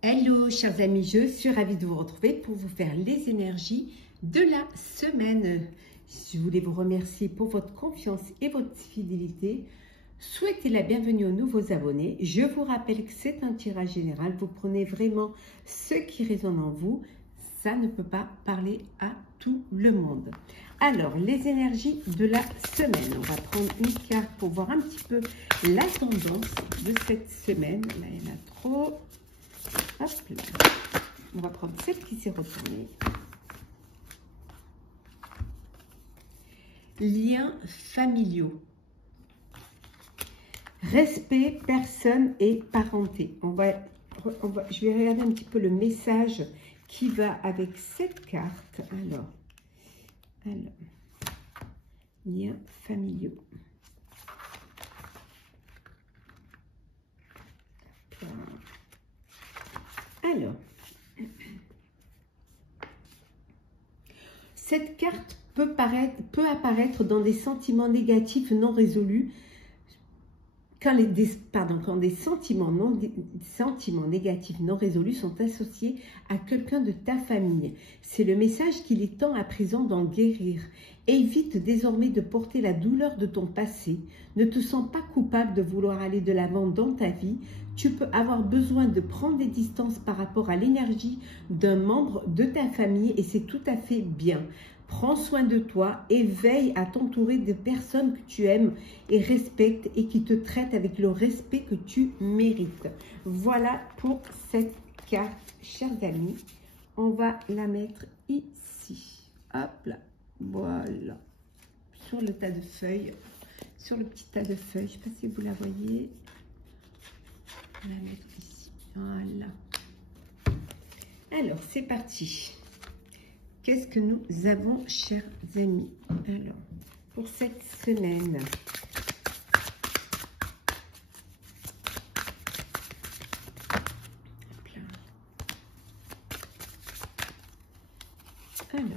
Hello chers amis, je suis ravie de vous retrouver pour vous faire les énergies de la semaine. Je voulais vous remercier pour votre confiance et votre fidélité. Souhaitez la bienvenue aux nouveaux abonnés. Je vous rappelle que c'est un tirage général. Vous prenez vraiment ce qui résonne en vous. Ça ne peut pas parler à tout le monde. Alors, les énergies de la semaine. On va prendre une carte pour voir un petit peu la tendance de cette semaine. Là, il y en a trop. Hop là. On va prendre celle qui s'est retournée. Liens familiaux. Respect, personne et parenté. Je vais regarder un petit peu le message qui va avec cette carte. Alors, liens familiaux. Alors, cette carte peut apparaître dans des sentiments négatifs non résolus, quand des sentiments négatifs non résolus sont associés à quelqu'un de ta famille. C'est le message qu'il est temps à présent d'en guérir. Évite désormais de porter la douleur de ton passé. Ne te sens pas coupable de vouloir aller de l'avant dans ta vie. Tu peux avoir besoin de prendre des distances par rapport à l'énergie d'un membre de ta famille et c'est tout à fait bien. Prends soin de toi et veille à t'entourer de personnes que tu aimes et respectes et qui te traitent avec le respect que tu mérites. Voilà pour cette carte, chers amis. On va la mettre ici. Hop là. Voilà. Sur le tas de feuilles. Sur le petit tas de feuilles. Je ne sais pas si vous la voyez. On va la mettre ici. Voilà. Alors, c'est parti. Qu'est-ce que nous avons, chers amis? Alors, pour cette semaine, alors,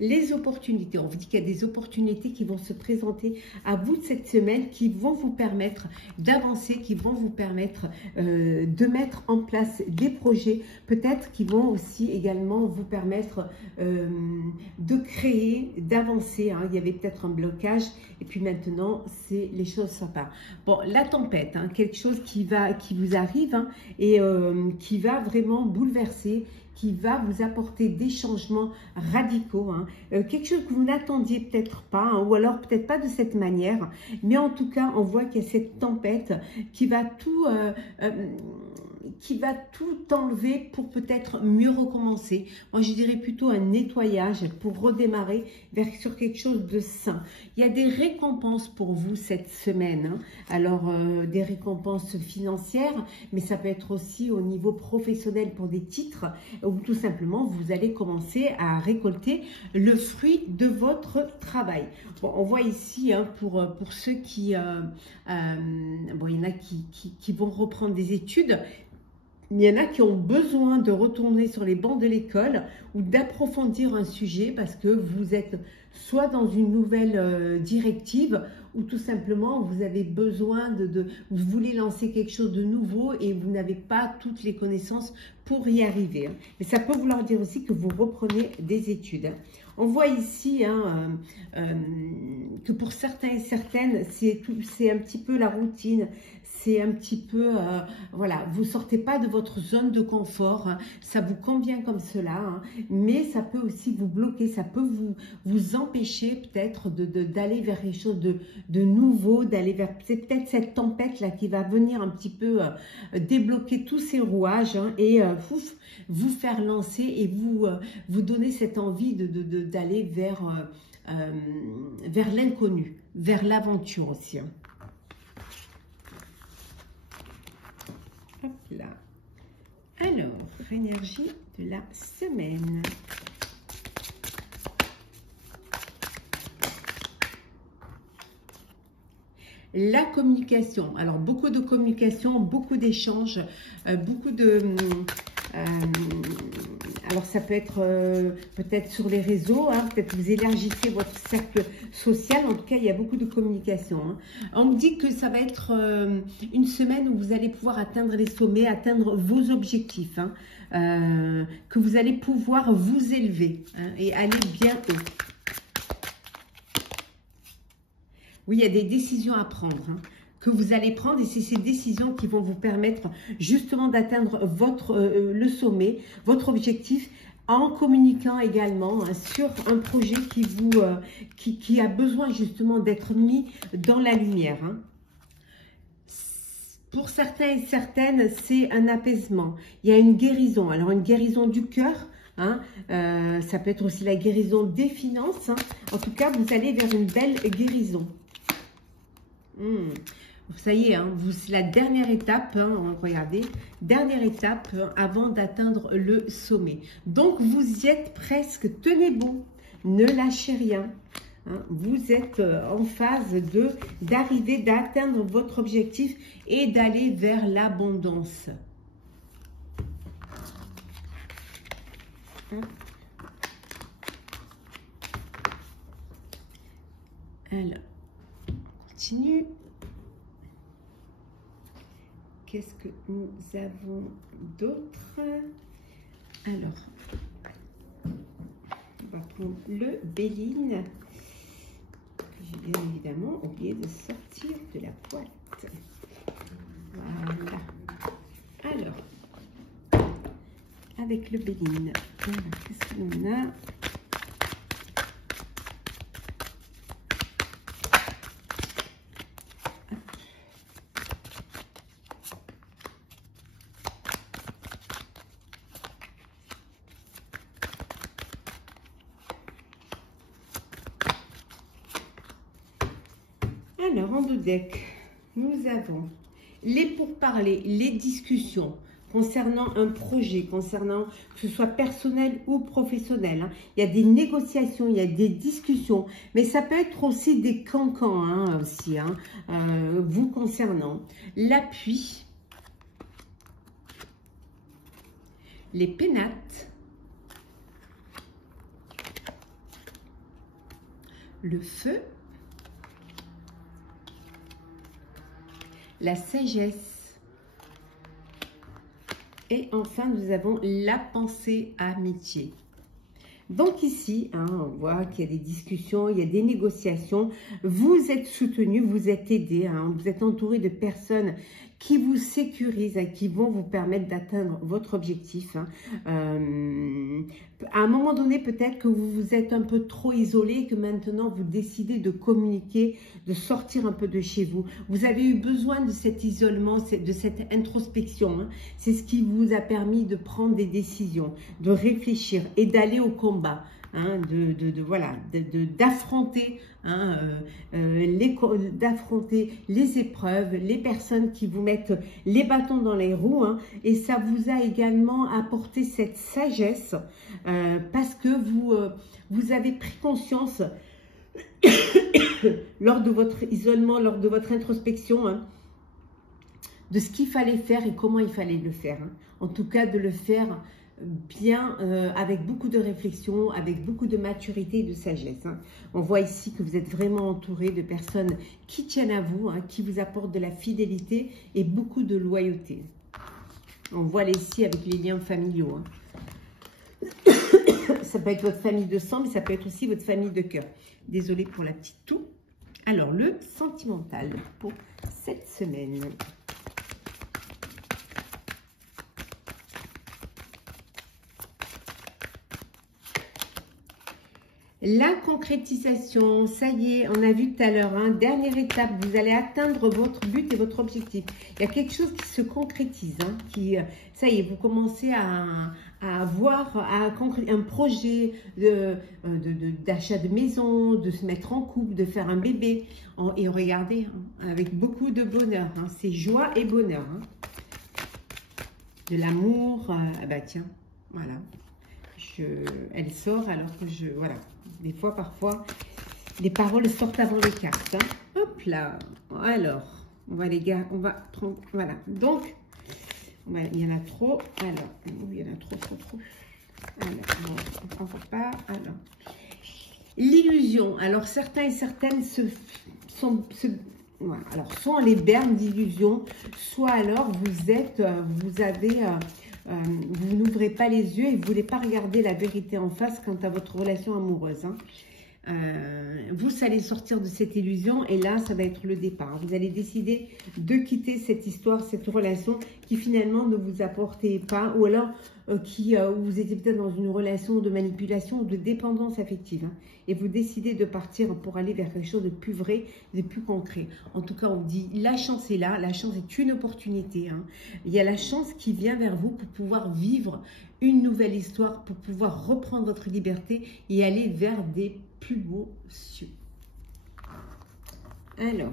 les opportunités, on vous dit qu'il y a des opportunités qui vont se présenter à vous cette semaine, qui vont vous permettre d'avancer, qui vont vous permettre de mettre en place des projets, peut-être qui vont aussi également vous permettre de créer, d'avancer. Hein. Il y avait peut-être un blocage et puis maintenant, les choses sont pas. Bon, la tempête, hein, quelque chose qui vous arrive hein, et qui va vraiment bouleverser, qui va vous apporter des changements radicaux, hein. Quelque chose que vous n'attendiez peut-être pas, hein, ou alors peut-être pas de cette manière, mais en tout cas, on voit qu'il y a cette tempête qui va tout enlever pour peut-être mieux recommencer. Moi, je dirais plutôt un nettoyage pour redémarrer sur quelque chose de sain. Il y a des récompenses pour vous cette semaine. Hein. Alors, des récompenses financières, mais ça peut être aussi au niveau professionnel pour des titres, ou tout simplement, vous allez commencer à récolter le fruit de votre travail. Bon, on voit ici, hein, pour ceux qui... bon, il y en a qui vont reprendre des études. Il y en a qui ont besoin de retourner sur les bancs de l'école ou d'approfondir un sujet parce que vous êtes soit dans une nouvelle directive ou tout simplement vous avez besoin vous voulez lancer quelque chose de nouveau et vous n'avez pas toutes les connaissances pour y arriver. Mais ça peut vouloir dire aussi que vous reprenez des études. On voit ici hein, que pour certains et certaines, c'est un petit peu la routine, c'est un petit peu, voilà, vous sortez pas de votre zone de confort, hein, ça vous convient comme cela, hein, mais ça peut aussi vous bloquer, ça peut vous empêcher peut-être d'aller vers quelque chose de nouveau, d'aller vers, c'est peut-être cette tempête-là qui va venir un petit peu débloquer tous ces rouages hein, et vous faire lancer et vous donner cette envie d'aller vers l'inconnu, vers l'aventure aussi. Hein. Hop là. Alors, énergie de la semaine. La communication. Alors, beaucoup de communication, beaucoup d'échanges, beaucoup de... Alors, ça peut être peut-être sur les réseaux, hein, peut-être vous élargissez votre cercle social. En tout cas, il y a beaucoup de communication. Hein. On me dit que ça va être une semaine où vous allez pouvoir atteindre les sommets, atteindre vos objectifs, hein, que vous allez pouvoir vous élever, hein, et aller bien haut. Oui, il y a des décisions à prendre, hein, que vous allez prendre, et c'est ces décisions qui vont vous permettre justement d'atteindre le sommet, votre objectif, en communiquant également, hein, sur un projet qui a besoin justement d'être mis dans la lumière. Hein. Pour certains et certaines, c'est un apaisement. Il y a une guérison. Alors, une guérison du cœur, hein, ça peut être aussi la guérison des finances. Hein. En tout cas, vous allez vers une belle guérison. Ça y est, hein, c'est la dernière étape, hein, regardez, dernière étape avant d'atteindre le sommet. Donc, vous y êtes presque, tenez bon, ne lâchez rien. Hein, vous êtes en phase d'arriver, d'atteindre votre objectif et d'aller vers l'abondance. Hein. Alors, on continue. Qu'est-ce que nous avons d'autre? Alors, on va prendre le Béline. J'ai bien évidemment oublié de sortir de la boîte. Voilà. Alors, avec le Béline, qu'est-ce qu'on a? Alors, en deux decks, nous avons les pourparlers, les discussions concernant un projet, concernant que ce soit personnel ou professionnel. Hein. Il y a des négociations, il y a des discussions, mais ça peut être aussi des cancans, hein, aussi, hein, vous concernant. L'appui, les pénates, le feu, la sagesse, et enfin nous avons la pensée amitié. Donc ici, hein, on voit qu'il y a des discussions, il y a des négociations, vous êtes soutenu, vous êtes aidé, hein, vous êtes entouré de personnes qui vous sécurisent, hein, qui vont vous permettre d'atteindre votre objectif. Hein. À un moment donné, peut-être que vous vous êtes un peu trop isolé, que maintenant vous décidez de communiquer, de sortir un peu de chez vous. Vous avez eu besoin de cet isolement, de cette introspection. Hein. C'est ce qui vous a permis de prendre des décisions, de réfléchir et d'aller au combat. Hein, d'affronter, hein, d'affronter les épreuves, les personnes qui vous mettent les bâtons dans les roues, hein, et ça vous a également apporté cette sagesse parce que vous avez pris conscience lors de votre isolement, lors de votre introspection, hein, de ce qu'il fallait faire et comment il fallait le faire. Hein. En tout cas, de le faire bien, avec beaucoup de réflexion, avec beaucoup de maturité et de sagesse. Hein. On voit ici que vous êtes vraiment entouré de personnes qui tiennent à vous, hein, qui vous apportent de la fidélité et beaucoup de loyauté. On voit ici avec les liens familiaux. Hein. Ça peut être votre famille de sang, mais ça peut être aussi votre famille de cœur. Désolée pour la petite toux. Alors, le sentimental pour cette semaine. La concrétisation, ça y est, on a vu tout à l'heure, hein, dernière étape, vous allez atteindre votre but et votre objectif. Il y a quelque chose qui se concrétise, hein, ça y est, vous commencez à avoir un projet d'achat de maison, de se mettre en couple, de faire un bébé. Et regardez, hein, avec beaucoup de bonheur, hein, c'est joie et bonheur. Hein. De l'amour, ah bah tiens, voilà. Elle sort alors que voilà. Des fois, parfois, les paroles sortent avant les cartes. Hein. Hop là. Alors, on va les gars, on va prendre, voilà. Donc, il y en a trop. Alors, il y en a trop. Alors, bon, on ne comprend pas. Alors, l'illusion. Alors, certains et certaines sont les bernes d'illusion, soit alors vous n'ouvrez pas les yeux et vous ne voulez pas regarder la vérité en face quant à votre relation amoureuse. Hein. Vous allez sortir de cette illusion et là, ça va être le départ. Vous allez décider de quitter cette histoire, cette relation qui finalement ne vous apportait pas ou alors où vous étiez peut-être dans une relation de manipulation ou de dépendance affective. Hein, et vous décidez de partir pour aller vers quelque chose de plus vrai, de plus concret. En tout cas, on dit la chance est là, la chance est une opportunité. Hein. Il y a la chance qui vient vers vous pour pouvoir vivre une nouvelle histoire, pour pouvoir reprendre votre liberté et aller vers des plus beaux cieux. Alors,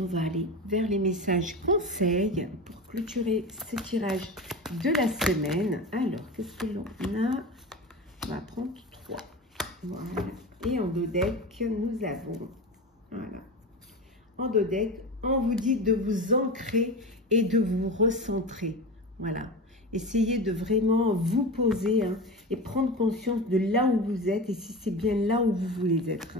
on va aller vers les messages conseils pour clôturer ce tirage de la semaine. Alors, qu'est-ce que l'on a? On va prendre 3. Voilà. Et en dos deck, nous avons, voilà, en dos deck, on vous dit de vous ancrer et de vous recentrer. Voilà. Essayez de vraiment vous poser hein, et prendre conscience de là où vous êtes et si c'est bien là où vous voulez être.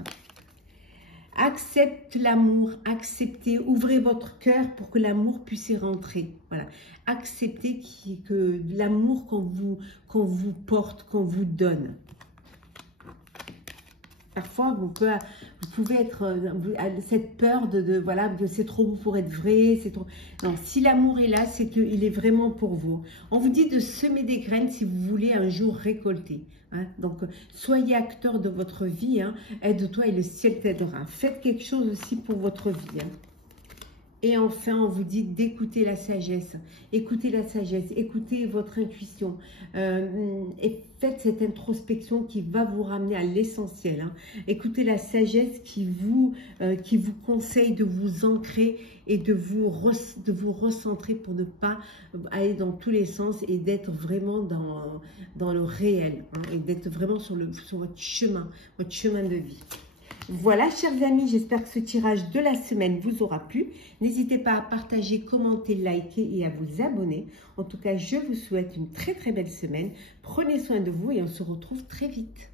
Accepte l'amour, acceptez, ouvrez votre cœur pour que l'amour puisse y rentrer. Voilà. Acceptez que l'amour qu'on vous porte, qu'on vous donne. Parfois, vous pouvez être cette peur voilà, c'est trop beau pour être vrai. Trop... Non, si l'amour est là, c'est qu'il est vraiment pour vous. On vous dit de semer des graines si vous voulez un jour récolter. Hein. Donc, soyez acteur de votre vie. Hein. Aide-toi et le ciel t'aidera. Faites quelque chose aussi pour votre vie. Hein. Et enfin, on vous dit d'écouter la sagesse. Écoutez la sagesse, écoutez votre intuition. Et faites cette introspection qui va vous ramener à l'essentiel. Hein. Écoutez la sagesse qui vous conseille de vous ancrer et de vous recentrer pour ne pas aller dans tous les sens et d'être vraiment dans le réel. Hein, et d'être vraiment sur votre chemin de vie. Voilà, chers amis, j'espère que ce tirage de la semaine vous aura plu. N'hésitez pas à partager, commenter, liker et à vous abonner. En tout cas, je vous souhaite une très très belle semaine. Prenez soin de vous et on se retrouve très vite.